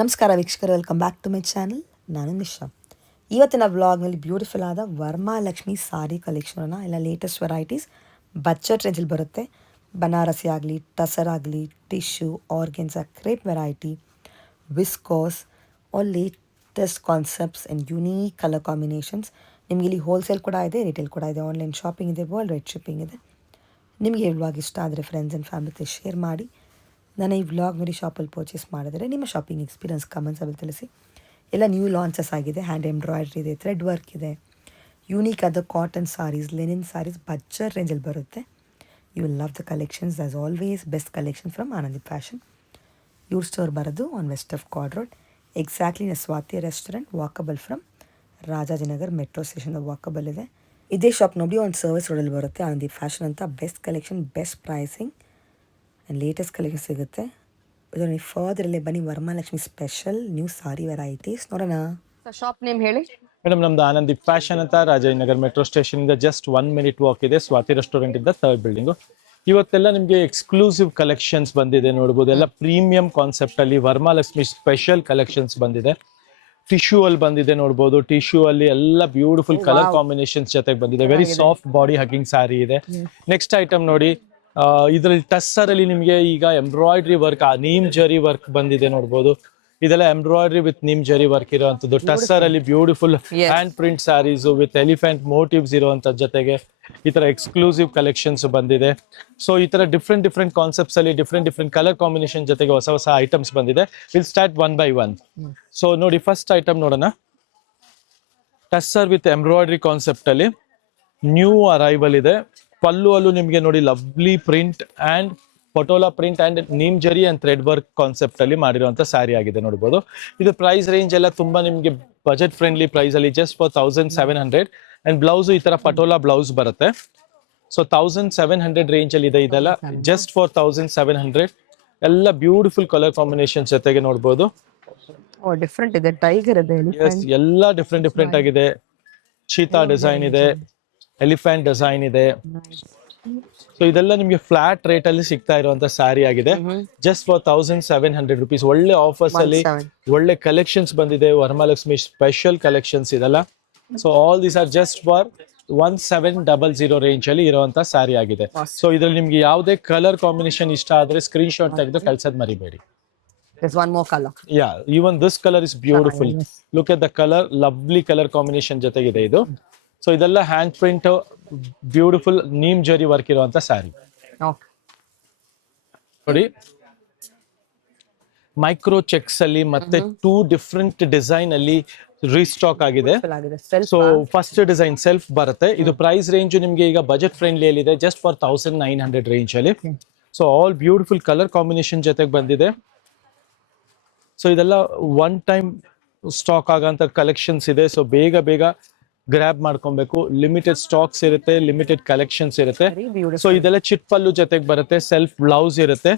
ನಮಸ್ಕಾರ ವೀಕ್ಷಕರು, welcome back to my channel. ನಾನು ನಿಶಾ. ಇವತ್ತಿನ ವ್ಲಾಗ್ನಲ್ಲಿ ಬ್ಯೂಟಿಫುಲ್ ಆದ ವರಮಹಾಲಕ್ಷ್ಮಿ ಸಾರಿ ಕಲೆಕ್ಷನ್ನ ಎಲ್ಲ ಲೇಟೆಸ್ಟ್ ವೆರೈಟೀಸ್ ಬಜೆಟ್ ರೇಂಜಲ್ಲಿ ಬರುತ್ತೆ. ಬನಾರಸಿ ಆಗಲಿ, ಟಸರ್ ಆಗಲಿ, tissue, organza, crepe variety, viscose, all latest concepts and unique colour combinations. ನಿಮಗೆ ಇಲ್ಲಿ ಹೋಲ್ಸೇಲ್ ಕೂಡ ಇದೆ, ರಿಟೇಲ್ ಕೂಡ ಇದೆ, ಆನ್ಲೈನ್ ಶಾಪಿಂಗ್ ಇದೆ, ವರ್ಲ್ಡ್ ವೈಡ್ ಶಿಪ್ಪಿಂಗ್ ಇದೆ. ನಿಮಗೆ ಈ ವ್ಲಾಗ್ ಇಷ್ಟ ಆದರೆ ಫ್ರೆಂಡ್ಸ್ ಆ್ಯಂಡ್ ಫ್ಯಾಮಿಲಿ ಜೊತೆ ಶೇರ್ ಮಾಡಿ. ನಾನು ಈ ವ್ಲಾಗ್ ನೋಡಿ ಶಾಪಲ್ಲಿ ಪರ್ಚೇಸ್ ಮಾಡಿದರೆ ನಿಮ್ಮ ಶಾಪಿಂಗ್ ಎಕ್ಸ್ಪೀರಿಯನ್ಸ್ ಕಮೆಂಟ್ಸಲ್ಲಿ ತಿಳಿಸಿ. ಎಲ್ಲ ನ್ಯೂ ಲಾಂಚಸ್ ಆಗಿದೆ. ಹ್ಯಾಂಡ್ ಎಂಬ್ರಾಯ್ಡ್ರಿ ಇದೆ, ಥ್ರೆಡ್ ವರ್ಕ್ ಇದೆ, ಯೂನಿಕ್ ಆದ cotton saris, linen saris budget ರೇಂಜಲ್ಲಿ ಬರುತ್ತೆ. You will love the collections. As always best collection from Anandi fashion. ಇವ್ರ ಸ್ಟೋರ್ ಬರೋದು ಆನ್ ವೆಸ್ಟ್ ಆಫ್ ಕ್ವಾಡ್ road, exactly Swathi restaurant, walkable from Rajajinagar metro station walkable ಇದೆ. ಇದೇ ಶಾಪ್ ನೋಡಿ ಒಂದು ಸರ್ವಿಸ್ ರೋಡಲ್ಲಿ ಬರುತ್ತೆ, ಆನಂದಿ ಫ್ಯಾಷನ್ ಅಂತ. Best collection, best pricing and latest collection ಸಿಗುತ್ತೆ. ಇದರಲ್ಲಿ ಫರ್ದರಲ್ಲೇ ಬನ್ನಿ, ವರಮಹಾಲಕ್ಷ್ಮಿ ಸ್ಪೆಷಲ್ ನ್ಯೂ ಸಾರಿ ವೆರೈಟೀಸ್ ನೋಡೋಣ. ಶಾಪ್ ನೇಮ್ ಹೇಳಿ ಮೇಡಮ್. ನಮ್ದು ಆನಂದಿ ಫ್ಯಾಷನ್ ಅಂತ, ರಾಜಾಜಿನಗರ್ ಮೆಟ್ರೋ ಸ್ಟೇಷನ್ ಇಂದ ಜಸ್ಟ್ 1 minute ವಾಕ್ ಇದೆ. ಸ್ವಾತಿ ರೆಸ್ಟೋರೆಂಟ್ ಇಂದ 3rd ಬಿಲ್ಡಿಂಗ್. ಇವತ್ತೆಲ್ಲ ನಿಮಗೆ ಎಕ್ಸ್ಕ್ಲೂಸಿವ್ ಕಲೆಕ್ಷನ್ಸ್ ಬಂದಿದೆ ನೋಡಬಹುದು. ಎಲ್ಲ ಪ್ರೀಮಿಯಂ ಕಾನ್ಸೆಪ್ಟ್ ಅಲ್ಲಿ ವರಮಹಾಲಕ್ಷ್ಮಿ ಸ್ಪೆಷಲ್ ಕಲೆಕ್ಷನ್ಸ್ ಬಂದಿದೆ. ಟಿಶ್ಯೂ ಅಲ್ಲಿ ಬಂದಿದೆ ನೋಡಬಹುದು. ಟಿಶ್ಯೂ ಅಲ್ಲಿ ಎಲ್ಲ ಬ್ಯೂಟಿಫುಲ್ ಕಲರ್ ಕಾಂಬಿನೇಷನ್ಸ್ ಜೊತೆಗೆ ಬಂದಿದೆ. ವೆರಿ ಸಾಫ್ಟ್ ಬಾಡಿ ಹಗ್ಗಿಂಗ್ ಸ್ಯಾರಿ ಇದೆ. ನೆಕ್ಸ್ಟ್ ಐಟಮ್ ನೋಡಿ, ಇದರಲ್ಲಿ ಟಸ್ಸರ್ ಅಲ್ಲಿ ನಿಮಗೆ ಈಗ ಎಂಬ್ರಾಯ್ಡ್ರಿ ವರ್ಕ್, ನೀಮ್ ಜರಿ ವರ್ಕ್ ಬಂದಿದೆ ನೋಡಬಹುದು. ಇದೆಲ್ಲ ಎಂಬ್ರಾಯ್ಡ್ರಿ ವಿತ್ ನೀಮ್ ಜರಿ ವರ್ಕ್ ಇರುವಂತದ್ದು. ಟಸ್ಸರ್ ಅಲ್ಲಿ beautiful hand print saris with elephant motifs ಇರುವಂತ ಜೊತೆಗೆ ಈ ತರ ಎಕ್ಸ್ಕ್ಲೂಸಿವ್ ಕಲೆಕ್ಷನ್ಸ್ ಬಂದಿದೆ. ಸೊ ಈ ತರ ಡಿಫ್ರೆಂಟ್ ಕಾನ್ಸೆಪ್ಟ್ಸ್ ಅಲ್ಲಿ ಡಿಫ್ರೆಂಟ್ ಕಲರ್ ಕಾಂಬಿನೇಷನ್ ಜೊತೆಗೆ ಹೊಸ ಐಟಮ್ಸ್ ಬಂದಿದೆ. Will start 1 by 1. ಸೊ ನೋಡಿ, ಫಸ್ಟ್ ಐಟಮ್ ನೋಡೋಣ. ಟಸ್ಸರ್ ವಿತ್ ಎಂಬ್ರಾಯ್ಡ್ರಿ ಕಾನ್ಸೆಪ್ಟ್ ಅಲ್ಲಿ ನ್ಯೂ ಅರೈವಲ್ ಇದೆ. ಪಲ್ಲು ಅಲ್ಲೂ ನಿಮಗೆ ನೋಡಿ lovely print and patola print and neem ಜರಿ ಅಂಡ್ ಥ್ರೆಡ್ ವರ್ಕ್ ಕಾನ್ಸೆಪ್ಟ್ ಅಲ್ಲಿ ಮಾಡಿರುವಂತ ಸ್ಯಾರಿ ಆಗಿದೆ ನೋಡಬಹುದು. ಇದು ಪ್ರೈಸ್ ರೇಂಜ್ ಎಲ್ಲ ತುಂಬಾ ನಿಮಗೆ ಬಜೆಟ್ ಫ್ರೆಂಡ್ಲಿ ಪ್ರೈಸ್ ಅಲ್ಲಿ, ಜಸ್ಟ್ ಫಾರ್ 1700. ಅಂಡ್ ಬ್ಲೌಸ್ ಈ ತರ ಪಟೋಲಾ ಬ್ಲೌಸ್ ಬರುತ್ತೆ. ಸೊ 1700 ರೇಂಜ್ ಅಲ್ಲಿ ಇದೆ. ಇದೆಲ್ಲ ಜಸ್ಟ್ ಫಾರ್ 1700. ಎಲ್ಲ ಬ್ಯೂಟಿಫುಲ್ ಕಲರ್ ಕಾಂಬಿನೇಷನ್ ಜೊತೆಗೆ ನೋಡಬಹುದು. ಡಿಫ್ರೆಂಟ್ ಇದೆ, ಟೈಗರ್ ಇದೆ, ಎಲ್ಲ ಡಿಫ್ರೆಂಟ್ ಆಗಿದೆ. ಚೀತಾ ಡಿಸೈನ್ ಇದೆ, ಎಲಿಫೆಂಟ್ ಡಿಸೈನ್ ಇದೆ. ಸೊ ಇದೆಲ್ಲ ನಿಮ್ಗೆ ಫ್ಲಾಟ್ ರೇಟ್ ಅಲ್ಲಿ ಸಿಗ್ತಾ ಇರುವಂತ ಸ್ಯಾರಿ ಆಗಿದೆ. Just for 1700 rupees. ಒಳ್ಳೆ ಆಫರ್ಸ್ ಅಲ್ಲಿ ಒಳ್ಳೆ ಕಲೆಕ್ಷನ್ಸ್ ಬಂದಿದೆ. ವರಮಹಾಲಕ್ಷ್ಮಿ ಸ್ಪೆಷಲ್ ಕಲೆಕ್ಷನ್ಸ್ ಇದೆಲ್ಲ. So all these are just for 1700 range ಅಲ್ಲಿ ಇರುವಂತ ಸ್ಯಾರಿ ಆಗಿದೆ. ಸೊ ಇದ್ರಲ್ಲಿ ನಿಮ್ಗೆ ಯಾವುದೇ ಕಲರ್ ಕಾಂಬಿನೇಷನ್ ಇಷ್ಟ ಆದ್ರೆ ಸ್ಕ್ರೀನ್ ಶಾಟ್ ತೆಗೆದು ಕಳ್ಸೋದ್ ಮರಿಬೇಡಿ. There's one more color. Yeah, even this color is beautiful. Look at the color, lovely color combination ಜೊತೆಗಿದೆ ಇದು. ಸೊ ಇದೆಲ್ಲ ಹ್ಯಾಂಡ್ ಪ್ರಿಂಟ್ ಬ್ಯೂಟಿಫುಲ್ ನೀಮ್ ಜರಿ ವರ್ಕ್ ಇರುವಂತ ಸ್ಯಾರಿ ನೋಡಿ. ಮೈಕ್ರೋ ಚೆಕ್ಸ್ ಅಲ್ಲಿ ಮತ್ತೆ 2 ಡಿಫ್ರೆಂಟ್ ಡಿಸೈನ್ ಅಲ್ಲಿ ರೀಸ್ಟಾಕ್ ಆಗಿದೆ. ಸೊ ಫಸ್ಟ್ ಡಿಸೈನ್ ಸೆಲ್ಫ್ ಬರುತ್ತೆ. ಇದು ಪ್ರೈಸ್ ರೇಂಜ್ ನಿಮ್ಗೆ ಈಗ ಬಜೆಟ್ ಫ್ರೆಂಡ್ಲಿ ಅಲ್ಲಿ ಇದೆ, ಜಸ್ಟ್ ಫಾರ್ 1900 ರೇಂಜ್ ಅಲ್ಲಿ. So all beautiful colour combination ಜೊತೆಗೆ ಬಂದಿದೆ. ಸೊ ಇದೆಲ್ಲ ಒನ್ ಟೈಮ್ ಸ್ಟಾಕ್ ಆಗಂತ ಕಲೆಕ್ಷನ್ಸ್ ಇದೆ. ಸೊ ಬೇಗ ಗ್ರ್ಯಾಬ್ ಮಾಡ್ಕೊಬೇಕು. ಲಿಮಿಟೆಡ್ ಸ್ಟಾಕ್ಸ್ ಇರುತ್ತೆ, ಲಿಮಿಟೆಡ್ ಕಲೆಕ್ಷನ್ಸ್ ಇರುತ್ತೆ. ಸೊ ಇದೆಲ್ಲ ಚಿಟ್ ಪಲ್ಲು ಜೊತೆಗೆ ಬರುತ್ತೆ, ಸೆಲ್ಫ್ ಬ್ಲೌಸ್ ಇರುತ್ತೆ.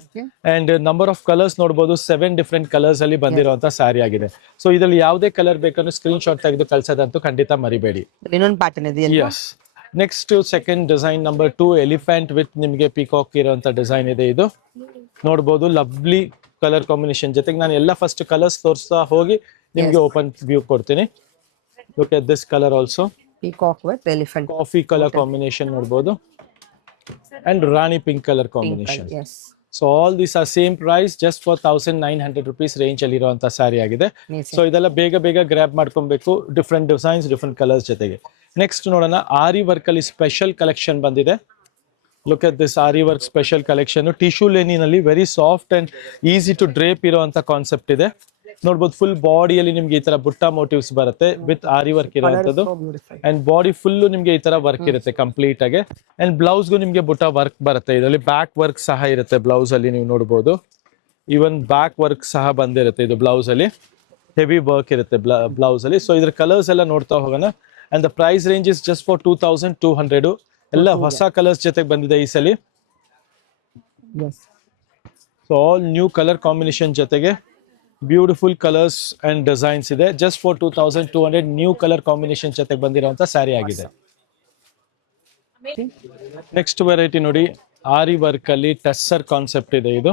ಅಂಡ್ ನಂಬರ್ ಆಫ್ ಕಲರ್ಸ್ ನೋಡಬಹುದು, 7 ಡಿಫ್ರೆಂಟ್ ಕಲರ್ಸ್ ಅಲ್ಲಿ ಬಂದಿರುವಂತ ಸ್ಯಾರಿ ಆಗಿದೆ. ಸೊ ಇದ್ರಲ್ಲಿ ಯಾವುದೇ ಕಲರ್ ಬೇಕಂದ್ರೆ ಸ್ಕ್ರೀನ್ ಶಾಟ್ ತೆಗೆದು ಕಳ್ಸೋದಂತೂ ಖಂಡಿತ ಮರಿಬೇಡಿ. ಇನ್ನೊಂದು ಪ್ಯಾಟರ್ನ್ ಇದೆ. Yes. Next second design number 2, elephant with ನಿಮಗೆ ಪಿಕಾಕ್ ಇರುವಂತ ಡಿಸೈನ್ ಇದೆ. ಇದು ನೋಡಬಹುದು ಲವ್ಲಿ ಕಲರ್ ಕಾಂಬಿನೇಷನ್ ಜೊತೆಗೆ. ನಾನು ಎಲ್ಲ ಫಸ್ಟ್ ಕಲರ್ಸ್ ತೋರಿಸ್ತಾ ಹೋಗಿ ನಿಮ್ಗೆ ಓಪನ್ ವ್ಯೂ ಕೊಡ್ತೀನಿ. Look at this colour also, peacock with elephant coffee colour combination ನೋಡಬಹುದು. And rani pink colour combination. So all these are same price, just for 1900 rupees range ಅಲ್ಲಿ ಇರುವಂತ ಸ್ಯಾರಿ ಆಗಿದೆ. ಸೊ ಇದೆಲ್ಲ ಬೇಗ ಗ್ರ್ಯಾಬ್ ಮಾಡ್ಕೊಬೇಕು, ಡಿಫ್ರೆಂಟ್ ಡಿಸೈನ್ಸ್ ಡಿಫ್ರೆಂಟ್ ಕಲರ್ಸ್ ಜೊತೆಗೆ. Next ನೋಡೋಣ, aari work ಅಲ್ಲಿ ಸ್ಪೆಷಲ್ ಕಲೆಕ್ಷನ್ ಬಂದಿದೆ. Look at this aari work special collection. Tissue ಲೇನಿನಲ್ಲಿ very soft and easy to drape ಇರುವಂತ ಕಾನ್ಸೆಪ್ಟ್ ಇದೆ ನೋಡ್ಬೋದು. ಫುಲ್ ಬಾಡಿಯಲ್ಲಿ ನಿಮ್ಗೆ ಈ ತರ ಬುಟ್ಟ ಮೋಟಿವ್ಸ್ ಬರುತ್ತೆ ವಿತ್ ಆರಿ ವರ್ಕ್ ಇರುವಂತದ್ದು. ಅಂಡ್ ಬಾಡಿ ಫುಲ್ ನಿಮ್ಗೆ ಈ ತರ ವರ್ಕ್ ಇರುತ್ತೆ ಕಂಪ್ಲೀಟ್ ಆಗಿ. ಅಂಡ್ ಬ್ಲೌಸ್ಗೂ ನಿಮ್ಗೆ ಬುಟ್ಟ ವರ್ಕ್ ಬರುತ್ತೆ. ಇದರಲ್ಲಿ ಬ್ಯಾಕ್ ವರ್ಕ್ ಸಹ ಇರುತ್ತೆ ಬ್ಲೌಸ್ ಅಲ್ಲಿ, ನೀವು ನೋಡಬಹುದು. ಈವನ್ ಬ್ಯಾಕ್ ವರ್ಕ್ ಸಹ ಬಂದಿರುತ್ತೆ ಇದು ಬ್ಲೌಸ್ ಅಲ್ಲಿ. ಹೆವಿ ವರ್ಕ್ ಇರುತ್ತೆ ಬ್ಲೌಸ್ ಅಲ್ಲಿ. ಸೊ ಇದ್ರ ಕಲರ್ಸ್ ಎಲ್ಲ ನೋಡ್ತಾ ಹೋಗೋಣ. And the price range is just for 2200. ಎಲ್ಲ ಹೊಸ ಕಲರ್ಸ್ ಜೊತೆಗೆ ಬಂದಿದೆ ಈ ಸಲಿ. So all new colour combination ಜೊತೆಗೆ ಬ್ಯೂಟಿಫುಲ್ ಕಲರ್ಸ್ ಅಂಡ್ ಡಿಸೈನ್ಸ್ ಇದೆ. Just for 2200 new colour combination ಜೊತೆಗೆ ಬಂದಿರುವಂತ ಸ್ಯಾರಿ ಆಗಿದೆ. ನೆಕ್ಸ್ಟ್ ವೆರೈಟಿ ನೋಡಿ, ಆರಿ ವರ್ಕ್ ಅಲ್ಲಿ ಟಸ್ಸರ್ ಕಾನ್ಸೆಪ್ಟ್ ಇದೆ. ಇದು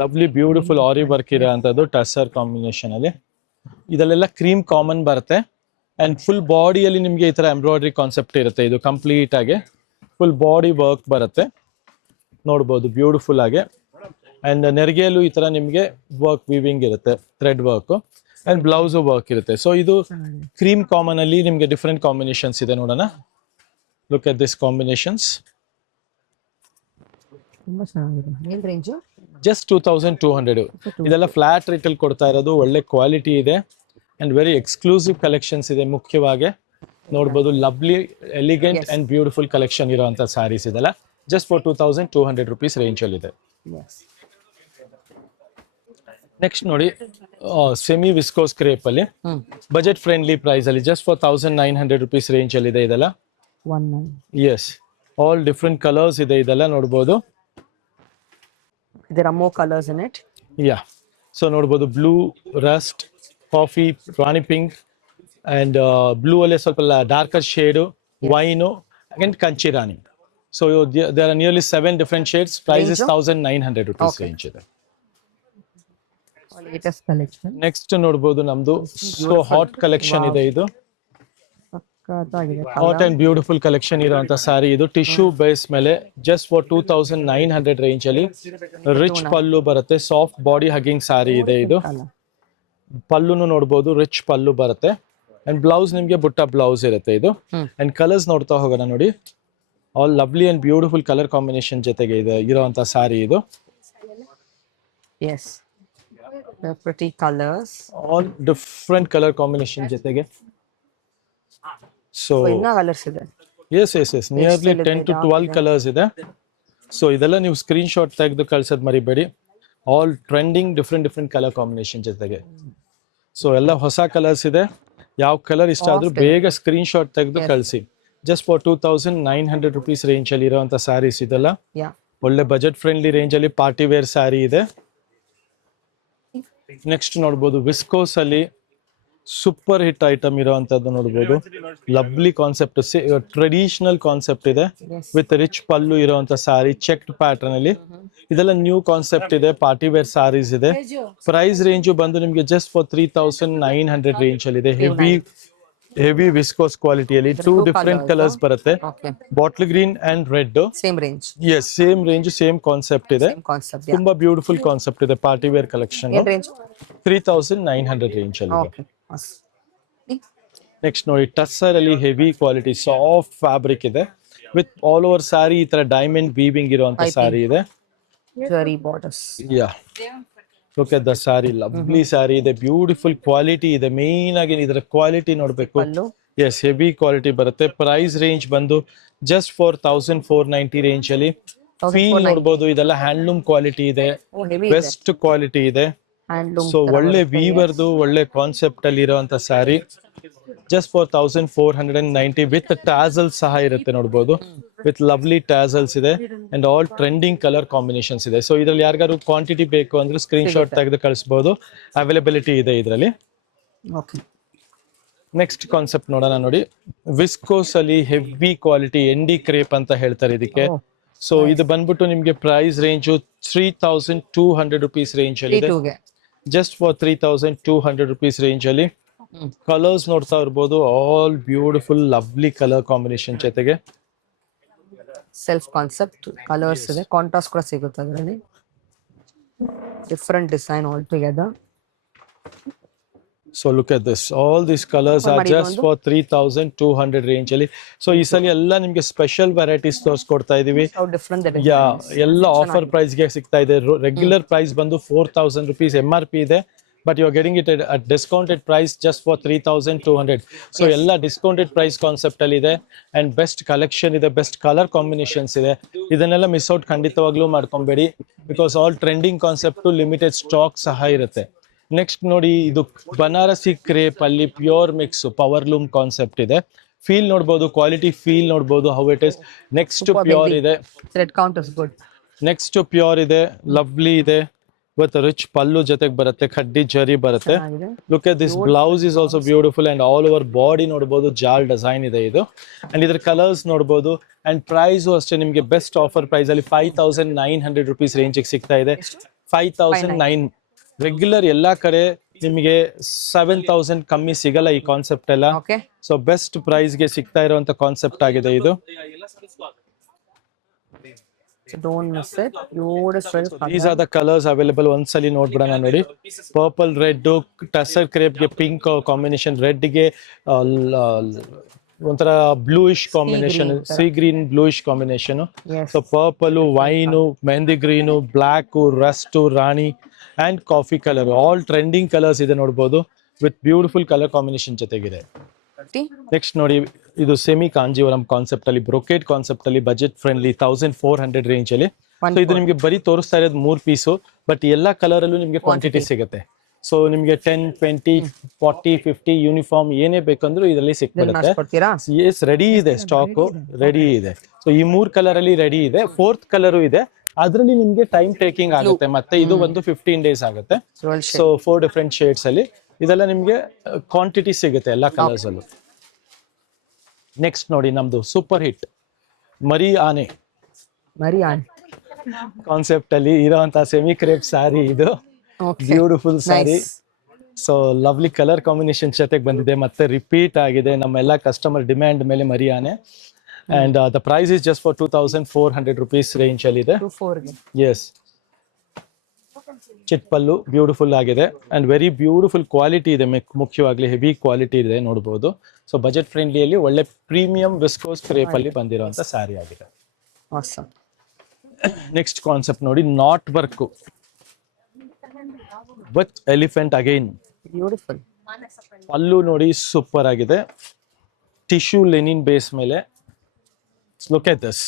ಲವ್ಲಿ ಬ್ಯೂಟಿಫುಲ್ ಆರಿ ವರ್ಕ್ ಇರೋ ಅಂತದ್ದು ಟಸರ್ ಕಾಂಬಿನೇಷನ್ ಅಲ್ಲಿ. ಇದಲ್ಲೆಲ್ಲ ಕ್ರೀಮ್ ಕಾಮನ್ ಬರುತ್ತೆ ಅಂಡ್ ಫುಲ್ ಬಾಡಿಯಲ್ಲಿ ನಿಮ್ಗೆ ಈ ತರ ಎಂಬ್ರಾಯ್ಡ್ರಿ ಕಾನ್ಸೆಪ್ಟ್ ಇರುತ್ತೆ. ಇದು ಕಂಪ್ಲೀಟ್ ಆಗಿ ಫುಲ್ ಬಾಡಿ ವರ್ಕ್ ಬರುತ್ತೆ, ನೋಡ್ಬೋದು ಬ್ಯೂಟಿಫುಲ್ ಆಗಿ. ಅಂಡ್ ನೆರಿಗೆಯಲ್ಲೂ ಈ ತರ ನಿಮ್ಗೆ ವರ್ಕ್ ವೀವಿಂಗ್ ಇರುತ್ತೆ, thread work and blouse work ಇರುತ್ತೆ. ಸೊ ಇದು ಕ್ರೀಮ್ ಕಾಮನ್ ಅಲ್ಲಿ ನಿಮ್ಗೆ ಡಿಫ್ರೆಂಟ್ ಕಾಂಬಿನೇಷನ್ಸ್ ಇದೆ, ನೋಡೋಣ. Look at this combinations. ತುಂಬಾ ಚೆನ್ನಾಗಿದೆ. ಏನ್ ರೇಂಜು? ಜಸ್ಟ್ 2200. ಇದೆಲ್ಲ ಫ್ಲಾಟ್ ರೇಟ್ ಅಲ್ಲಿ ಕೊಡ್ತಾ ಇರೋದು, ಒಳ್ಳೆ ಕ್ವಾಲಿಟಿ ಇದೆ ಅಂಡ್ ವೆರಿ ಎಕ್ಸ್ಕ್ಲೂಸಿವ್ ಕಲೆಕ್ಷನ್ಸ್ ಇದೆ. ಮುಖ್ಯವಾಗಿ ನೋಡ್ಬೋದು lovely elegant and beautiful collection ಇರುವಂತ ಸ್ಯಾರೀಸ್ ಇದೆಲ್ಲ ಜಸ್ಟ್ ಫಾರ್ 2200 rupees ರೇಂಜ್ ಅಲ್ಲಿ ಇದೆ. ನೆಕ್ಸ್ಟ್ ನೋಡಿ ಸೆಮಿ ವಿಸ್ಕೋಸ್ ಕ್ರೇಪ್ ಅಲ್ಲಿ ಬಜೆಟ್ ಫ್ರೆಂಡ್ಲಿ ಪ್ರೈಸ್ ಅಲ್ಲಿ ಜಸ್ಟ್ ಫಾರ್ 1900 rupees ರೇಂಜ್ ಅಲ್ಲಿ ಇದೆ ಇದೆಲ್ಲ. 19. ಎಸ್, ಆಲ್ ಡಿಫ್ರೆಂಟ್ ಕಲರ್ಸ್ ಇದೆ ಇದೆಲ್ಲ ನೋಡ್ಬೋದು. There are more colors in it. Yeah, so ನೋಡ್ಬೋದು blue, rust, coffee, rani pink and blue ಅಲ್ಲೇ ಸ್ವಲ್ಪ darker shade, wine and Kanchi rani. So there are nearly 7 different shades. Price is 1900 rupees range ಇದೆ. Latest collection. Next ನೋಡ್ಬೋದು ನಮ್ದು so hot collection ಇದೆ. ಇದು ಸಖತ್ತಾಗಿದೆ. Hot and beautiful collection ಇರುವಂತ ಸಾರಿ ಇದು. ಟಿಶ್ಯೂ ಬೇಸ್ ಮೇಲೆ ಜಸ್ಟ್ ಫಾರ್ 2900 ರೇಂಜ್ ಅಲ್ಲಿ ರಿಚ್ ಪಲ್ಲು ಬರುತ್ತೆ, ಸಾಫ್ಟ್ ಬಾಡಿ ಹಗ್ಗಿಂಗ್ ಸಾರಿ ಇದೆ ಇದು. ಪಲ್ಲುನು ನೋಡ್ಬೋದು, ರಿಚ್ ಪಲ್ಲು ಬರುತ್ತೆ ಅಂಡ್ ಬ್ಲೌಸ್ ನಿಮ್ಗೆ ಬುಟ್ಟ ಬ್ಲೌಸ್ ಇರುತ್ತೆ ಇದು. ಅಂಡ್ ಕಲರ್ಸ್ ನೋಡ್ತಾ ಹೋಗೋಣ ನೋಡಿ. All lovely and beautiful colour combination ಜೊತೆಗೆ ಇದೆ ಇರುವಂತ ಸಾರಿ ಇದು. Yes. The pretty colors. All different colour combination ಜೊತೆಗೆ. ಸೊ ಇನ್ನ ಕಲರ್ಸ್ ಇದೆ. ಎಸ್ ನಿಯರ್ಲಿ 10 to 12 ಕಲರ್ಸ್ ಇದೆ. ಸೊ ಇದೆಲ್ಲ ನೀವು ಸ್ಕ್ರೀನ್ ಶಾಟ್ ತೆಗೆದು ಕಳ್ಸೋದ್ ಮರಿಬೇಡಿ. All trending different colour combination ಜೊತೆಗೆ. ಸೊ ಎಲ್ಲ ಹೊಸ ಕಲರ್ಸ್ ಇದೆ. ಯಾವ ಕಲರ್ ಇಷ್ಟ ಆದ್ರೂ ಬೇಗ ಸ್ಕ್ರೀನ್ ಶಾಟ್ ತೆಗೆದು ಕಳಿಸಿ. ಜಸ್ಟ್ ಫಾರ್ 2900 rupees ರೇಂಜ್ ಅಲ್ಲಿ ಇರುವಂತ ಸ್ಯಾರೀಸ್ ಇದೆಲ್ಲ. ಒಳ್ಳೆ ಬಜೆಟ್ ಫ್ರೆಂಡ್ಲಿ ರೇಂಜ್ ಅಲ್ಲಿ ಪಾರ್ಟಿ ವೇರ್ ಸ್ಯಾರಿ ಇದೆ. ನೆಕ್ಸ್ಟ್ ನೋಡ್ಬೋದು ವಿಸ್ಕೋಸ್ ಅಲ್ಲಿ ಸೂಪರ್ ಹಿಟ್ ಐಟಮ್ ಇರುವಂತದ್ದು ನೋಡ್ಬೋದು. ಲವ್ಲಿ ಕಾನ್ಸೆಪ್ಟ್, ಟ್ರೆಡಿಷನಲ್ ಕಾನ್ಸೆಪ್ಟ್ ಇದೆ ವಿತ್ ರಿಚ್ ಪಲ್ಲು ಇರುವಂತ ಸಾರಿ, ಚೆಕ್ಡ್ ಪ್ಯಾಟರ್ನ್ ಅಲ್ಲಿ. ಇದೆಲ್ಲ ನ್ಯೂ ಕಾನ್ಸೆಪ್ಟ್ ಇದೆ, ಪಾರ್ಟಿ ವೇರ್ ಸಾರೀಸ್ ಇದೆ. ಪ್ರೈಸ್ ರೇಂಜು ಬಂದು ನಿಮ್ಗೆ ಜಸ್ಟ್ ಫಾರ್ 3900 ರೇಂಜ್ ಅಲ್ಲಿ ಇದೆ. ಹೆವಿ ವಿಸ್ಕೋಸ್ ಕ್ವಾಲಿಟಿಯಲ್ಲಿ 2 different ಕಲರ್ಸ್ ಬರುತ್ತೆ, bottle green and red. Same range. Yes, same range, same concept ಇದೆ. ಕಾನ್ಸೆಪ್ಟ್. ತುಂಬಾ ಬ್ಯೂಟಿಫುಲ್ ಕಾನ್ಸೆಪ್ಟ್ ಇದೆ, ಪಾರ್ಟಿ ವೇರ್ ಕಲೆಕ್ಷನ್. ಏನ್ ರೇಂಜ್? 3900 ರೇಂಜ್ ಅಲ್ಲಿ. ಓಕೆ. ನೆಕ್ಸ್ಟ್ ನೋಡಿ ಟಸ್ಸರ್ ಅಲ್ಲಿ ಹೆವಿ ಕ್ವಾಲಿಟಿ ಸಾಫ್ಟ್ ಫ್ಯಾಬ್ರಿಕ್ ಇದೆ ವಿತ್ ಆಲ್ ಓವರ್ ಸಾರಿ ಈ ತರ ಡೈಮಂಡ್ ವೀವಿಂಗ್ ಇರುವಂತ ಸಾರಿ ಇದೆ. Zari borders. Yeah, look at the sari, lovely sari ಇದೆ, ಬ್ಯೂಟಿಫುಲ್ ಕ್ವಾಲಿಟಿ ಇದೆ. ಮೇನ್ ಆಗಿ ಇದರ ಕ್ವಾಲಿಟಿ ನೋಡ್ಬೇಕು. ಎಸ್, ಹೆವಿ ಕ್ವಾಲಿಟಿ ಬರುತ್ತೆ. ಪ್ರೈಸ್ ರೇಂಜ್ ಬಂದು ಜಸ್ಟ್ ಫಾರ್ 1490 ರೇಂಜ್ ಅಲ್ಲಿ. ಫೀಲ್ ನೋಡ್ಬೋದು, ಇದೆಲ್ಲ ಹ್ಯಾಂಡ್ಲೂಮ್ ಕ್ವಾಲಿಟಿ ಇದೆ, ಬೆಸ್ಟ್ ಕ್ವಾಲಿಟಿ ಇದೆ. ಸೊ ಒಳ್ಳೆ ವೀವರ್ದು ಒಳ್ಳೆ ಕಾನ್ಸೆಪ್ಟ್ ಅಲ್ಲಿ ಇರುವಂತ sari just for 1490 with tassels ಸಹ ಇರುತ್ತೆ ನೋಡ್ಬೋದು. ವಿತ್ ಲವ್ಲಿ ಟ್ಯಾಸಲ್ಸ್ ಇದೆ and all trending colour combinations ಇದೆ. ಸೊ ಇದ್ರಲ್ಲಿ ಯಾರಿಗಾರು ಕ್ವಾಂಟಿಟಿ ಬೇಕು ಅಂದ್ರೆ ಸ್ಕ್ರೀನ್ ಶಾಟ್ ತೆಗೆದು ಕಳಿಸಬಹುದು, ಅವೈಲೇಬಿಲಿಟಿ ಇದೆ ಇದರಲ್ಲಿ. ನೆಕ್ಸ್ಟ್ ಕಾನ್ಸೆಪ್ಟ್ ನೋಡೋಣ ನೋಡಿ. ವಿಸ್ಕೋಸ್ ಅಲ್ಲಿ ಹೆವಿ ಕ್ವಾಲಿಟಿ ಎಂಡಿ ಕ್ರೇಪ್ ಅಂತ ಹೇಳ್ತಾರೆ ಇದಕ್ಕೆ. ಸೊ ಇದು ಬಂದ್ಬಿಟ್ಟು ನಿಮ್ಗೆ ಪ್ರೈಸ್ ರೇಂಜು 3200 rupees ರೇಂಜ್ ಅಲ್ಲಿ ಇದೆ. ಜಸ್ಟ್ ಫಾರ್ 3200 rupees ರೇಂಜ್ ಅಲ್ಲಿ. ಕಲರ್ಸ್ ನೋಡ್ತಾ ಇರ್ಬೋದು, all beautiful lovely colour combination ಜೊತೆಗೆ. ಸೆಲ್ಫ್ ಕಾನ್ಸೆಪ್ಟ್ ಕಲರ್ಸ್ ಇದೆ, ಕಾಂಟ್ರಾಸ್ಟ್ ಕೂಡ ಸಿಗುತ್ತೆ ಅದರಲ್ಲಿ. Different design all together. So look at this, all these colors are just for 3200 range ಅಲ್ಲಿ. ಸೊ ಈ ಸಲ ಎಲ್ಲ ನಿಮ್ಗೆ ಸ್ಪೆಷಲ್ ವೆರೈಟೀಸ್ ತೋರಿಸ್ಕೊಡ್ತಾ ಇದೀವಿ. ಯಾ, ಎಲ್ಲ ಆಫರ್ ಪ್ರೈಸ್ ಗೆ ಸಿಗ್ತಾ ಇದೆ. ರೆಗ್ಯುಲರ್ ಪ್ರೈಸ್ ಬಂದು 4000 rupees MRP ಇದೆ, but you are getting it at discounted price just for 3200. So ಎಲ್ಲ ಡಿಸ್ಕೌಂಟೆಡ್ ಪ್ರೈಸ್ ಕಾನ್ಸೆಪ್ಟ್ ಅಲ್ಲಿ ಇದೆ ಅಂಡ್ ಬೆಸ್ಟ್ ಕಲೆಕ್ಷನ್ ಇದೆ, ಬೆಸ್ಟ್ ಕಲರ್ ಕಾಂಬಿನೇಷನ್ಸ್ ಇದೆ. ಇದನ್ನೆಲ್ಲ ಮಿಸ್ ಔಟ್ ಖಂಡಿತವಾಗ್ಲೂ ಮಾಡ್ಕೊಬೇಡಿ, because all trending concept, limited stock ಸಹ ಇರುತ್ತೆ. ನೆಕ್ಸ್ಟ್ ನೋಡಿ, ಇದು ಬನಾರಸಿ ಕ್ರೇಪ್ ಅಲ್ಲಿ pure mix power loom concept ಇದೆ. ಫೀಲ್ ನೋಡ್ಬೋದು, ಕ್ವಾಲಿಟಿ ಫೀಲ್ ನೋಡ್ಬೋದು how it is. Next pure ಇದೆ, ನೆಕ್ಸ್ಟ್ ಪ್ಯೂರ್ ಇದೆ, ಲವ್ಲಿ ಇದೆ ವಿತ್ ರಿಚ್ ಪಲ್ಲು ಜೊತೆಗೆ ಬರುತ್ತೆ, ಖಡ್ಡಿ ಜರಿ ಬರುತ್ತೆ. Look at this blouse is also beautiful and all over body ನೋಡ್ಬೋದು ಜಾಲ್ ಡಿಸೈನ್ ಇದೆ ಇದು. ಅಂಡ್ ಇದ್ರ ಕಲರ್ಸ್ ನೋಡ್ಬೋದು ಅಂಡ್ ಪ್ರೈಸು ಅಷ್ಟೇ ನಿಮಗೆ ಬೆಸ್ಟ್ ಆಫರ್ ಪ್ರೈಸ್ ಅಲ್ಲಿ 5900 rupees ರೇಂಜ್ ಸಿಗ್ತಾ ಇದೆ. 5,009. ರೆಗ್ಯುಲರ್ ಎಲ್ಲಾ ಕಡೆ ನಿಮಗೆ 7,000 ಕಮ್ಮಿ ಸಿಗಲ್ಲ ಈ ಕಾನ್ಸೆಪ್ಟ್ ಎಲ್ಲ. ಓಕೆ. ಸೊ ಬೆಸ್ಟ್ ಪ್ರೈಸ್ ಗೆ ಸಿಗ್ತಾ ಇರುವಂತ ಕಾನ್ಸೆಪ್ಟ್ ಆಗಿದೆ ಇದು. Don't miss it. Beautiful. These are the colours available. ಒಂದ್ಸಲಿ ನೋಡ್ಬಿಡೋಣ ನೋಡಿ. ಪರ್ಪಲ್ ರೆಡ್, ಟಸರ್ ಕ್ರೇಪ್ ಗೆ ಪಿಂಕ್ ಕಾಂಬಿನೇಷನ್, ರೆಡ್ ಗೆ ಒಂಥರ bluish combination, sea green bluish combination. So purple, wine, mehndi green, black, rust, rani and coffee colour, all trending colours ಇದೆ ನೋಡ್ಬೋದು, with beautiful colour combination ಜೊತೆಗಿದೆ. Next ನೋಡಿ, ಇದು ಸೆಮಿ ಕಾಂಜೀವರಂ ಕಾನ್ಸೆಪ್ಟ್ ಅಲ್ಲಿ, brocade concept ಅಲ್ಲಿ, ಬಜೆಟ್ ಫ್ರೆಂಡ್ಲಿ 1,400 ರೇಂಜ್ ಅಲ್ಲಿ. ಸೊ ಇದು ನಿಮ್ಗೆ ಬರೀ ತೋರಿಸ್ತಾ ಇರೋದು 3 ಪೀಸು, ಬಟ್ ಎಲ್ಲಾ ಕಲರ್ ಅಲ್ಲೂ ನಿಮ್ಗೆ ಕ್ವಾಂಟಿಟಿ ಸಿಗುತ್ತೆ. ಸೊ ನಿಮ್ಗೆ 10, 20, 40, 50 ಯೂನಿಫಾರ್ಮ್ ಏನೇ ಬೇಕಂದ್ರೂ ಇದರಲ್ಲಿ ಸಿಕ್ಬಿಡುತ್ತೆ. ಎಸ್, ರೆಡಿ ಇದೆ, ಸ್ಟಾಕ್ ರೆಡಿ ಇದೆ. ಸೊ ಈ 3 ಕಲರ್ ಅಲ್ಲಿ ರೆಡಿ ಇದೆ. 4th ಕಲರು ಇದೆ, ಅದ್ರಲ್ಲಿ ನಿಮ್ಗೆ ಟೈಮ್ ಟೇಕಿಂಗ್ ಆಗುತ್ತೆ. ಮತ್ತೆ ಇದು ಒಂದು 15 ಡೇಸ್ ಆಗುತ್ತೆ. ಸೊ 4 ಡಿಫ್ರೆಂಟ್ ಶೇಡ್ಸ್ ಅಲ್ಲಿ ಇದೆಲ್ಲ ನಿಮ್ಗೆ ಕ್ವಾಂಟಿಟಿ ಸಿಗುತ್ತೆ ಎಲ್ಲಾ ಕಲರ್ಸ್ ಅಲ್ಲೂ. ನೆಕ್ಸ್ಟ್ ನೋಡಿ, ನಮ್ದು ಸೂಪರ್ ಹಿಟ್ ಮರಿ ಆನೆ ಕಾನ್ಸೆಪ್ಟ್ ಅಲ್ಲಿ ಇರೋಂತ ಸೆಮಿ ಕ್ರೇಪ್ ಸ್ಯಾರಿ ಇದು. Beautiful sari. So lovely colour combination ಜೊತೆಗೆ ಬಂದಿದೆ, ಮತ್ತೆ ರಿಪೀಟ್ ಆಗಿದೆ ನಮ್ಮೆಲ್ಲ ಕಸ್ಟಮರ್ ಡಿಮ್ಯಾಂಡ್ ಮೇಲೆ ಮರಿ ಆನೆ. And the price is just for 2,400 rupees range ಅಲ್ಲಿ ಇದೆ. ಎಸ್, ಚಿಟ್ಪಲ್ಲು ಬ್ಯೂಟಿಫುಲ್ ಆಗಿದೆ ಅಂಡ್ ವೆರಿ ಬ್ಯೂಟಿಫುಲ್ ಕ್ವಾಲಿಟಿ ಇದೆ. ಮುಖ್ಯವಾಗ್ಲಿ ಹೆವಿ ಕ್ವಾಲಿಟಿ ಇದೆ ನೋಡಬಹುದು. ಸೊ ಬಜೆಟ್ ಫ್ರೆಂಡ್ಲಿಯಲ್ಲಿ ಒಳ್ಳೆ ಪ್ರೀಮಿಯಂ ವಿಸ್ಕೋಸ್ ಕ್ರೇಪ್ ಅಲ್ಲಿ ಬಂದಿರುವಂತ ಸ್ಯಾರಿ ಆಗಿದೆ. ನೆಕ್ಸ್ಟ್ ಕಾನ್ಸೆಪ್ಟ್ ನೋಡಿ, knot work with elephant again. Beautiful pallu ನೋಡಿ, ಸೂಪರ್ ಆಗಿದೆ. ಟಿಶ್ಯೂ ಲೆನಿನ್ ಬೇಸ್ ಮೇಲೆ. Look at this.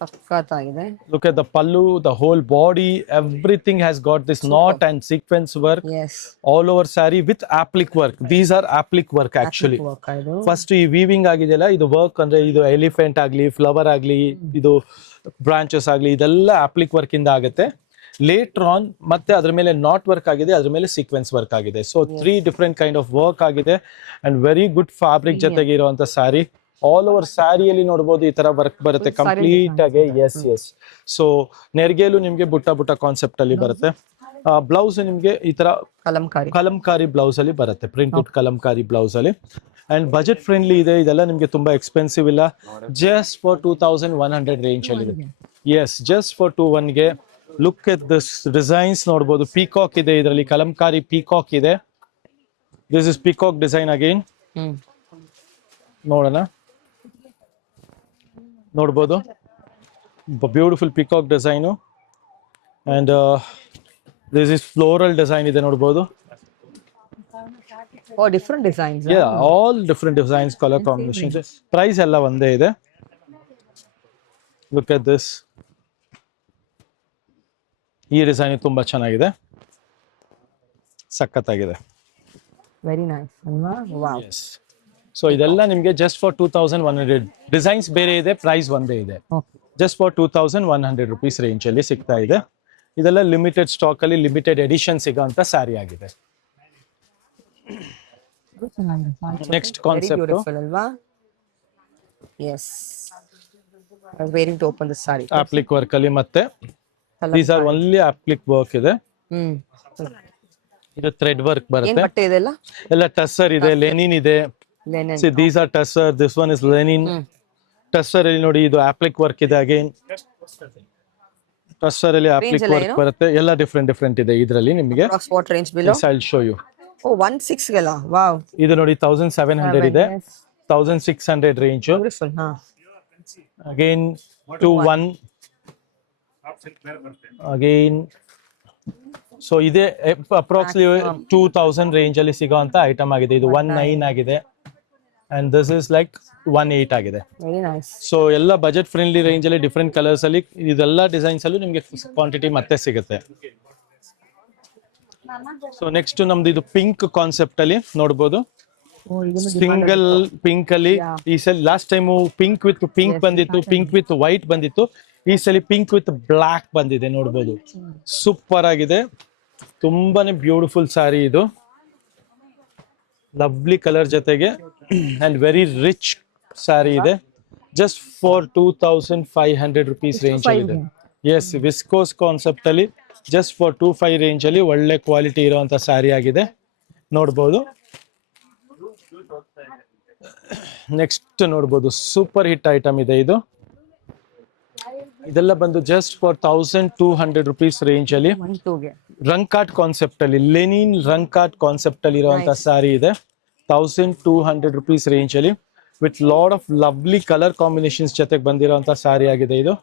ಸಕ್ಕತ್ತಾಗಿದೆ. Look at the pallu, the whole body, everything has got this knot and sequence work. Yes. All over saree with applique work. These are applique work actually. First ಈ weaving ಆಗಿದೆಯಲ್ಲ, ಇದು work ಅಂದ್ರೆ ಇದು elephant ಆಗ್ಲಿ, flower ಆಗ್ಲಿ, ಇದು branches ಆಗ್ಲಿ, ಇದೆಲ್ಲ applique work ಇಂದ ಆಗುತ್ತೆ. ಲೇಟರ್ ಆನ್ ಮತ್ತೆ ಅದ್ರ ಮೇಲೆ ನಾಟ್ ವರ್ಕ್ ಆಗಿದೆ, ಅದ್ರ ಮೇಲೆ ಸೀಕ್ವೆನ್ಸ್ ವರ್ಕ್ ಆಗಿದೆ. So 3 different kind of work ಆಗಿದೆ ಅಂಡ್ ವೆರಿ ಗುಡ್ ಫ್ಯಾಬ್ರಿಕ್ ಜೊತೆಗೆ ಇರುವಂತ ಸ್ಯಾರಿ. ಆಲ್ ಓವರ್ ಸ್ಯಾರಿಯಲ್ಲಿ ನೋಡಬಹುದು ಈ ತರ ವರ್ಕ್ ಬರುತ್ತೆ ಕಂಪ್ಲೀಟ್ ಆಗಿ. ಎಸ್. ಸೊ ನೆರಿಗೆಲು ನಿಮ್ಗೆ ಬುಟ್ಟ ಕಾನ್ಸೆಪ್ಟ್ ಅಲ್ಲಿ ಬರುತ್ತೆ. ಬ್ಲೌಸ್ ನಿಮ್ಗೆ ಈ ತರ ಕಲಂಕಾರಿ ಬ್ಲೌಸ್ ಅಲ್ಲಿ ಬರುತ್ತೆ, ಪ್ರಿಂಟೆಡ್ ಕಲಂಕಾರಿ ಬ್ಲೌಸ್ ಅಲ್ಲಿ. ಅಂಡ್ ಬಜೆಟ್ ಫ್ರೆಂಡ್ಲಿ ಇದೆ. ಇದೆಲ್ಲ ನಿಮ್ಗೆ ತುಂಬಾ ಎಕ್ಸ್ಪೆನ್ಸಿವ್ ಇಲ್ಲ, ಜಸ್ಟ್ ಫಾರ್ 2,100 ರೇಂಜ್ ಅಲ್ಲಿ ಇದೆ. ಎಸ್, ಜಸ್ಟ್ ಫಾರ್ 2,100 ಗೆ. ಲುಕ್ ಎಟ್ ದಿಸ್ ಡಿಸೈನ್ಸ್ ನೋಡಬಹುದು. ಪೀಕಾಕ್ ಇದೆ ಇದರಲ್ಲಿ, ಕಲಂಕಾರಿ ಪೀಕಾಕ್ ಇದೆ. This is peacock design again. ನೋಡೋಣ, ನೋಡ್ಬೋದು beautiful peacock design. And this is floral design ಇದೆ ನೋಡ್ಬೋದು. Different designs, all different designs, colour combinations. Price ಎಲ್ಲ ಒಂದೇ ಇದೆ. Look at this. ಈ ಡಿಸೈನ್ ತುಂಬಾ ಚೆನ್ನಾಗಿದೆ, ಸಖತ್ತಾಗಿದೆ. ವೆರಿ ನೈಸ್ ಅಲ್ವಾ? ವಾವ್. ಸೊ ಇದೆಲ್ಲ ನಿಮಗೆ ಜಸ್ಟ್ ಫಾರ್ 2,100. ಡಿಸೈನ್ಸ್ ಬೇರೆ ಇದೆ, ಪ್ರೈಸ್ ಒಂದೇ ಇದೆ. ಜಸ್ಟ್ ಫಾರ್ 2,100 rupees ರೇಂಜ್ ಅಲ್ಲಿ ಸಿಗ್ತಾ ಇದೆ. ಇದೆಲ್ಲ ಲಿಮಿಟೆಡ್ ಸ್ಟಾಕ್ ಅಲ್ಲಿ ಲಿಮಿಟೆಡ್ ಎಡಿಷನ್ ಸಿಗೋಂತ ಸ್ಯಾರಿ ಆಗಿದೆ. ನೆಕ್ಸ್ಟ್ ಕಾನ್ಸೆಪ್ಟ್ ಅಲ್ವಾ? Yes, I was wearing to open this sari. Applique work ಅಲ್ಲಿ, ಮತ್ತೆ these are only applique work ಇದೆ. ಇದು ಥ್ರೆಡ್ ವರ್ಕ್ ಬರುತ್ತೆ. ಬಟ್ಟೆ ಇದೆಲ್ಲ ಎಲ್ಲ ಟಸ್ಸರ್ ಇದೆ, ಲೆನಿನ್ ಇದೆ. See, these are tussar, this one is linen. Tussar ಅಲ್ಲಿ ನೋಡಿ, ಇದು ಅಪ್ಲಿಕ್ ವರ್ಕ್ ಇದೆ ಅಗೈನ್. ಟಸ್ಸರ್ ಅಲ್ಲಿ ಅಪ್ಲಿಕ್ ವರ್ಕ್ ಬರುತ್ತೆ. ಎಲ್ಲ ಡಿಫ್ರೆಂಟ್ ಇದೆ ಇದರಲ್ಲಿ ನಿಮಗೆ. What range below? I'll show you. 16 ಗೆಲ್ಲ. ವಾವ್. ಇದು ನೋಡಿ 1,700 ಇದೆ, 1,600 range. Beautiful. Again 2,100 again. So ಇದೇ ಅಪ್ರಾಕ್ಸಿಮೇಟ್ಲಿ 2,000 ರೇಂಜ್ ಅಲ್ಲಿ ಸಿಗೋಂತ ಐಟಮ್ ಆಗಿದೆ. ಇದು 1,900 ಆಗಿದೆ ಅಂಡ್ ದಿಸ್ ಇಸ್ ಲೈಕ್ 1,800 ಆಗಿದೆ. ಸೊ ಎಲ್ಲ ಬಜೆಟ್ ಫ್ರೆಂಡ್ಲಿ ರೇಂಜ್ ಅಲ್ಲಿ ಡಿಫ್ರೆಂಟ್ ಕಲರ್ಸ್ ಅಲ್ಲಿ ಇದೆಲ್ಲ ಡಿಸೈನ್ಸ್ ಅಲ್ಲೂ ನಿಮ್ಗೆ ಕ್ವಾಂಟಿಟಿ ಮತ್ತೆ ಸಿಗುತ್ತೆ. ಸೊ ನೆಕ್ಸ್ಟ್ ನಮ್ದು ಇದು ಪಿಂಕ್ ಕಾನ್ಸೆಪ್ಟ್ ಅಲ್ಲಿ ನೋಡಬಹುದು. ಸಿಂಗಲ್ ಪಿಂಕ್ ಅಲ್ಲಿ ಈ ಸಲ last time pink with pink ಬಂದಿತ್ತು, ಪಿಂಕ್ ವಿತ್ ವೈಟ್ ಬಂದಿತ್ತು. ಈ ಸಲ ಪಿಂಕ್ ವಿತ್ ಬ್ಲಾಕ್ ಬಂದಿದೆ ನೋಡಬಹುದು. ಸೂಪರ್ ಆಗಿದೆ, ತುಂಬಾನೇ ಬ್ಯೂಟಿಫುಲ್ ಸ್ಯಾರಿ ಇದು. ಲವ್ಲಿ ಕಲರ್ ಜೊತೆಗೆ ಅಂಡ್ ವೆರಿ ರಿಚ್ ಸ್ಯಾರಿ ಇದೆ. ಜಸ್ಟ್ ಫಾರ್ 2,500 rupees ರೇಂಜ್ ಇದೆ. ಎಸ್ ವಿಸ್ಕೋಸ್ ಕಾನ್ಸೆಪ್ಟ್ ಅಲ್ಲಿ ಜಸ್ಟ್ ಫಾರ್ 25 ರೇಂಜ್ ಅಲ್ಲಿ ಒಳ್ಳೆ ಕ್ವಾಲಿಟಿ ಇರುವಂತ ಸ್ಯಾರಿ ಆಗಿದೆ, ನೋಡ್ಬೋದು. ನೆಕ್ಸ್ಟ್ ನೋಡ್ಬೋದು ಸೂಪರ್ ಹಿಟ್ ಐಟಮ್ ಇದೆ ಇದು. ಇದೆಲ್ಲ ಬಂದು ಜಸ್ಟ್ ಫಾರ್ 1200 ರುಪೀಸ್ ರೇಂಜ್ ಅಲ್ಲಿ 1-2ಗೆ ರಂಕಾಟ್ ಕಾನ್ಸೆಪ್ಟ್ ಅಲ್ಲಿ, ಲೆನಿನ್ ರಂಕಾಟ್ ಕಾನ್ಸೆಪ್ಟ್ ಅಲ್ಲಿ ಇರುವಂತ ಸ್ಯಾರಿ ಇದೆ 1200 ರುಪೀಸ್ ರೇಂಜ್ ಅಲ್ಲಿ with lot of lovely colour combinations ಜೊತೆಗೆ ಬಂದಿರುವಂತ ಸ್ಯಾರಿ ಆಗಿದೆ ಇದು.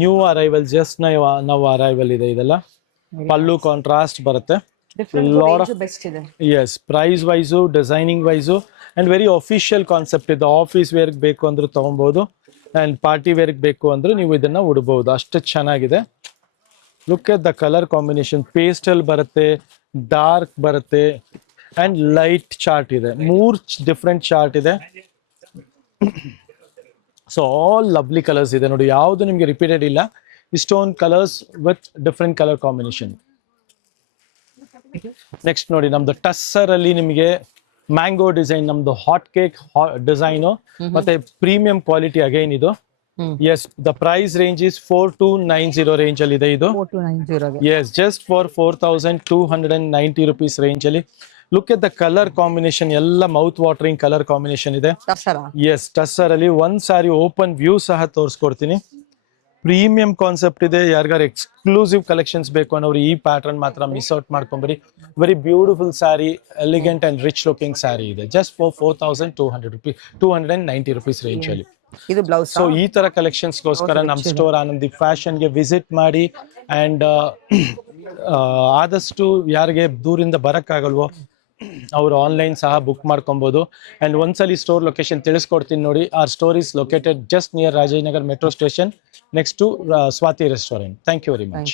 ನ್ಯೂ ಅರೈವಲ್, ಜಸ್ಟ್ ನಾವು ಅರೈವಲ್ ಇದೆ ಇದೆಲ್ಲ. ಪಲ್ಲು ಕಾಂಟ್ರಾಸ್ಟ್ ಬರುತ್ತೆ. ಲಾಡ್ ಆಫ್ ಬೆಸ್ಟ್ ಇದೆ. Yes, price wise, designing wise and very official concept ಇದೆ. ಆಫೀಸ್ ವೇರ್ ಬೇಕು ಅಂದ್ರೂ ತಗೊಬಹುದು ಅಂಡ್ ಪಾರ್ಟಿ ವೇರ್ ಬೇಕು ಅಂದ್ರೂ ನೀವು ಇದನ್ನ ಉಡಬಹುದು, ಅಷ್ಟು ಚೆನ್ನಾಗಿದೆ. Look at the colour combination, pastel ಬರುತ್ತೆ, ಡಾರ್ಕ್ ಬರುತ್ತೆ ಅಂಡ್ ಲೈಟ್ ಚಾರ್ಟ್ ಇದೆ. 3 ಡಿಫ್ರೆಂಟ್ ಚಾರ್ಟ್ ಇದೆ. ಸೊ ಆಲ್ ಲವ್ಲಿ ಕಲರ್ಸ್ ಇದೆ ನೋಡಿ, ಯಾವುದು ನಿಮಗೆ ರಿಪೀಟೆಡ್ ಇಲ್ಲ. ಇಷ್ಟೊಂದು colours with different colour combination. Next ನೋಡಿ ನಮ್ದು ಟಸ್ಸರ್ ಅಲ್ಲಿ ನಿಮಗೆ ಮ್ಯಾಂಗೋ ಡಿಸೈನ್, ನಮ್ದು ಹಾಟ್ ಕೇಕ್ ಡಿಸೈನ್ ಮತ್ತೆ ಪ್ರೀಮಿಯಂ ಕ್ವಾಲಿಟಿ ಅಗೈನ್ ಇದು. Yes, the price range is 4290 range ಅಲ್ಲಿ ಇದೆ ಇದು. 4290ಗೆ yes, just for 4290 rupees range ಅಲ್ಲಿ. Look at the colour combination, ಎಲ್ಲ ಮೌತ್ ವಾಟರಿಂಗ್ ಕಲರ್ ಕಾಂಬಿನೇಷನ್ ಇದೆ. ದಸರಾ ಎಸ್, ಟಸ್ಸರ್ ಅಲ್ಲಿ ಒಂದ್ ಸಾರಿ ಓಪನ್ ವ್ಯೂ ಸಹ ತೋರಿಸ್ಕೊಡ್ತೀನಿ. ಪ್ರೀಮಿಯಂ ಕಾನ್ಸೆಪ್ಟ್ ಇದೆ. ಯಾರಿಗಾರು ಎಕ್ಸ್ಕ್ಲೂಸಿವ್ ಕಲೆಕ್ಷನ್ಸ್ ಬೇಕು ಅನ್ನೋರು ಈ ಪ್ಯಾಟರ್ನ್ ಮಾತ್ರ ಮಿಸ್ ಔಟ್ ಮಾಡ್ಕೊಂಬರಿ. Very beautiful sari, elegant and rich looking sari ಇದೆ just for 4200 rupees, 290 rupees range ಅಲ್ಲಿ. ಇದು ಬ್ಲೌಸ್. ಸೊ ಈ ತರ ಕಲೆಕ್ಷನ್ಸ್ಗೋಸ್ಕರ ನಮ್ಮ ಸ್ಟೋರ್ ಆನಂದಿ ಫ್ಯಾಷನ್ಗೆ ವಿಸಿಟ್ ಮಾಡಿ. ಅಂಡ್ ಆದಷ್ಟು ಯಾರಿಗೆ ದೂರಿಂದ ಬರಕ್ಕಾಗಲ್ವೋ ಅವರು ಆನ್ಲೈನ್ ಸಹ ಬುಕ್ ಮಾಡ್ಕೊಬಹುದು. ಅಂಡ್ ಒಂದ್ಸಲಿ ಸ್ಟೋರ್ ಲೊಕೇಶನ್ ತಿಳಿಸ್ಕೊಡ್ತೀನಿ ನೋಡಿ. Our store is located just near Rajajinagar metro station, next to Swathi restaurant. Thank you very much.